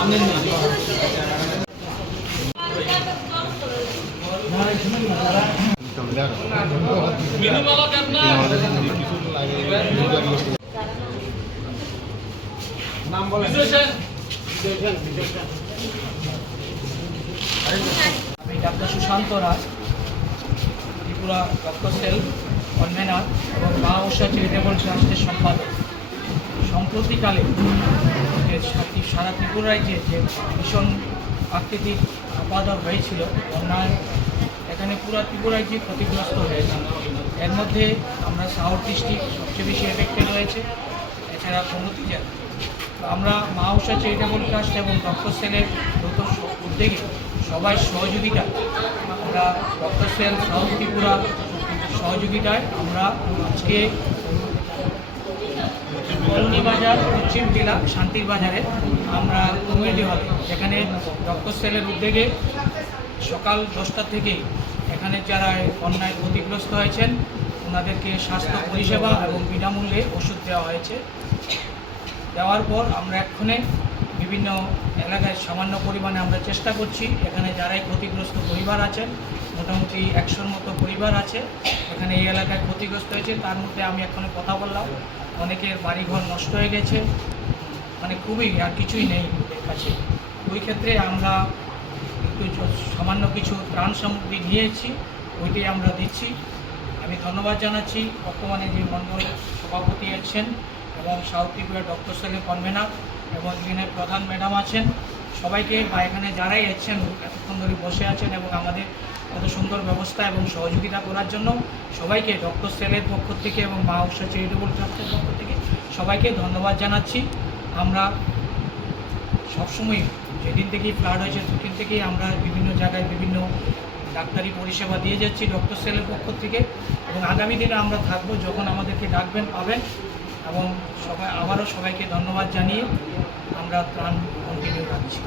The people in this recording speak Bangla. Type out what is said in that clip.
আমি doctor Sushanta Roy Tripura doctor cell convenor এবং মা উষা চ্যারিটেবল ট্রাস্টের সম্পাদক। সম্প্রতিকালে যে সারা- সারা ত্রিপুরা রাজ্যে যে ভীষণ প্রাকৃতিক আপাদর হয়েছিল, বন্যায় এখানে পুরা ত্রিপুরা রাজ্যে ক্ষতিগ্রস্ত হয়েছে। এর মধ্যে আমরা সাউথ ডিস্ট্রিক্ট সবচেয়ে বেশি এফেক্টেড হয়েছে। এছাড়া কমতি জেলা। আমরা মা উষা চ্যারিটেবল ট্রাস্ট এবং ডক্টর সেলের স- উদ্যোগে সবাই সহযোগিতা, আমরা ডক্টর সেল সাউথ ত্রিপুরা সহযোগিতায় আমরা আজকে বাজার, পশ্চিম জেলা, শান্তির বাজারে আমরা কমিউনিটি হল যেখানে ডক্টর সেলের উদ্যোগে সকাল দশটা থেকে এখানে যারা অন্যায় ক্ষতিগ্রস্ত হয়েছেন, ওনাদেরকে স্বাস্থ্য পরিষেবা এবং বিনামূল্যে ওষুধ দেওয়া হয়েছে। দেওয়ার পর আমরা এক্ষণে বিভিন্ন এলাকায় সামান্য পরিমাণে আমরা চেষ্টা করছি। এখানে যারাই ক্ষতিগ্রস্ত পরিবার আছেন, মোটামুটি একশোর মতো পরিবার আছে, এখানে এই এলাকায় ক্ষতিগ্রস্ত হয়েছে, তার মধ্যে আমি এক্ষণে কথা বললাম। অনেকের বাড়িঘর নষ্ট হয়ে গেছে মানে খুবই আর কিছুই নেই কাছে। ওই ক্ষেত্রে আমরা একটু সামান্য কিছু ত্রাণ সামগ্রী নিয়েছি, ওইটাই আমরা দিচ্ছি। আমি ধন্যবাদ জানাচ্ছি। বর্তমানে যে মণ্ডল সভাপতি আছেন এবং সাউথ ত্রিপুরা ডক্টর সেলের কনভেনার এবং এখানে প্রধান ম্যাডাম আছেন। সবাইকে বা এখানে যারাই আছেন, এতক্ষণ ধরে বসে আছেন এবং আমাদের এত সুন্দর ব্যবস্থা এবং সহযোগিতা করার জন্য সবাইকে ডক্টর সেলের পক্ষ থেকে এবং মা উষা চ্যারিটেবল ট্রাস্টের পক্ষ থেকে সবাইকে ধন্যবাদ জানাচ্ছি। আমরা সবসময় যেদিন থেকেই ফ্লাড হয়েছে, সেদিন থেকেই আমরা বিভিন্ন জায়গায় বিভিন্ন ডাক্তারি পরিষেবা দিয়ে যাচ্ছি ডক্টর সেলের পক্ষ থেকে এবং আগামী দিনে আমরা থাকব যখন আমাদেরকে ডাকবেন, পাবেন এবং সবাই আবারও সবাইকে ধন্যবাদ জানিয়ে আমরা প্রাণ কন্টিনিউ রাখছি